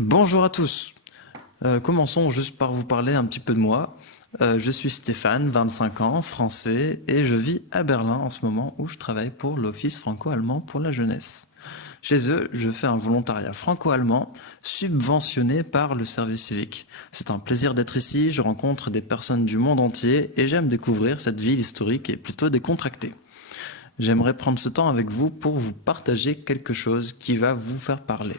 Bonjour à tous. Commençons juste par vous parler un petit peu de moi. Je suis Stéphane, 25 ans, français, et je vis à Berlin en ce moment où je travaille pour l'Office franco-allemand pour la jeunesse. Chez eux, je fais un volontariat franco-allemand subventionné par le service civique. C'est un plaisir d'être ici, je rencontre des personnes du monde entier et j'aime découvrir cette ville historique et plutôt décontractée. J'aimerais prendre ce temps avec vous pour vous partager quelque chose qui va vous faire parler.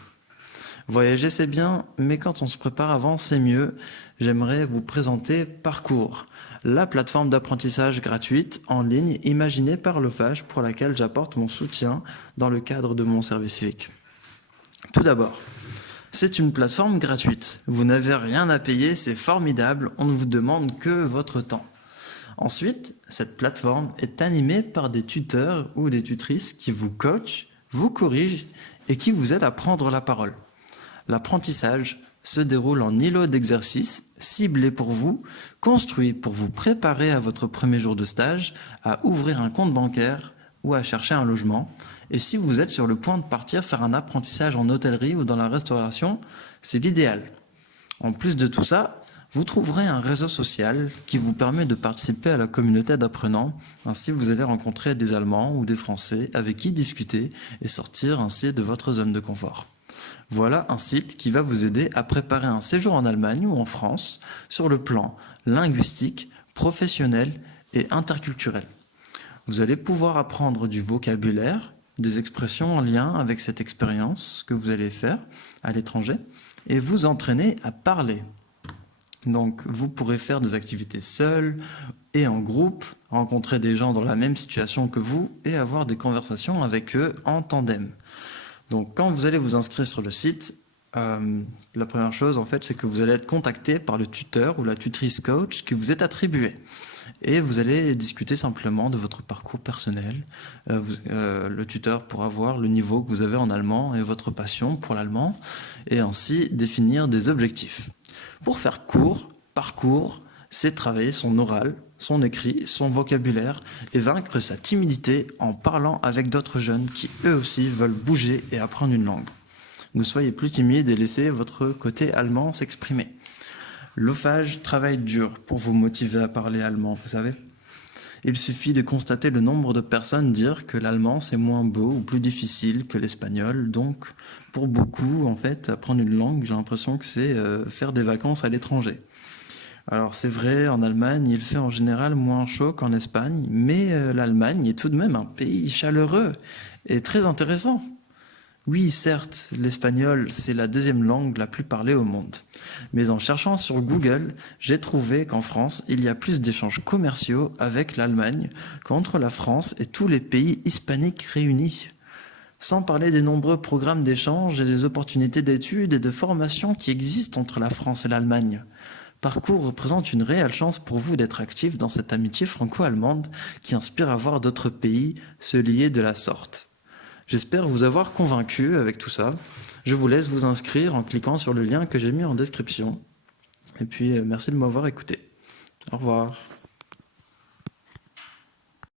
Voyager, c'est bien, mais quand on se prépare avant, c'est mieux. J'aimerais vous présenter Parcours, la plateforme d'apprentissage gratuite en ligne imaginée par l'OFAGE pour laquelle j'apporte mon soutien dans le cadre de mon service civique. Tout d'abord, c'est une plateforme gratuite. Vous n'avez rien à payer, c'est formidable, on ne vous demande que votre temps. Ensuite, cette plateforme est animée par des tuteurs ou des tutrices qui vous coachent, vous corrigent et qui vous aident à prendre la parole. L'apprentissage se déroule en îlot d'exercice ciblé pour vous, construit pour vous préparer à votre premier jour de stage, à ouvrir un compte bancaire ou à chercher un logement. Et si vous êtes sur le point de partir faire un apprentissage en hôtellerie ou dans la restauration, c'est l'idéal. En plus de tout ça, vous trouverez un réseau social qui vous permet de participer à la communauté d'apprenants. Ainsi, vous allez rencontrer des Allemands ou des Français avec qui discuter et sortir ainsi de votre zone de confort. Voilà un site qui va vous aider à préparer un séjour en Allemagne ou en France sur le plan linguistique, professionnel et interculturel. Vous allez pouvoir apprendre du vocabulaire, des expressions en lien avec cette expérience que vous allez faire à l'étranger et vous entraîner à parler. Donc vous pourrez faire des activités seuls et en groupe, rencontrer des gens dans la même situation que vous et avoir des conversations avec eux en tandem. Donc quand vous allez vous inscrire sur le site, la première chose en fait c'est que vous allez être contacté par le tuteur ou la tutrice coach qui vous est attribué. Et vous allez discuter simplement de votre parcours personnel. Le tuteur pourra voir le niveau que vous avez en allemand et votre passion pour l'allemand et ainsi définir des objectifs. Pour faire court, parcours, c'est travailler son oral, son écrit, son vocabulaire et vaincre sa timidité en parlant avec d'autres jeunes qui eux aussi veulent bouger et apprendre une langue. Ne soyez plus timide et laissez votre côté allemand s'exprimer. L'OFAGE travaille dur pour vous motiver à parler allemand, vous savez. Il suffit de constater le nombre de personnes dire que l'allemand c'est moins beau ou plus difficile que l'espagnol. Donc pour beaucoup, en fait, apprendre une langue, j'ai l'impression que c'est faire des vacances à l'étranger. Alors c'est vrai, en Allemagne, il fait en général moins chaud qu'en Espagne, mais l'Allemagne est tout de même un pays chaleureux et très intéressant. Oui, certes, l'espagnol, c'est la deuxième langue la plus parlée au monde. Mais en cherchant sur Google, j'ai trouvé qu'en France, il y a plus d'échanges commerciaux avec l'Allemagne qu'entre la France et tous les pays hispaniques réunis. Sans parler des nombreux programmes d'échange et des opportunités d'études et de formation qui existent entre la France et l'Allemagne. Parcours représente une réelle chance pour vous d'être actif dans cette amitié franco-allemande qui inspire à voir d'autres pays se lier de la sorte. J'espère vous avoir convaincu avec tout ça. Je vous laisse vous inscrire en cliquant sur le lien que j'ai mis en description. Et puis, merci de m'avoir écouté. Au revoir.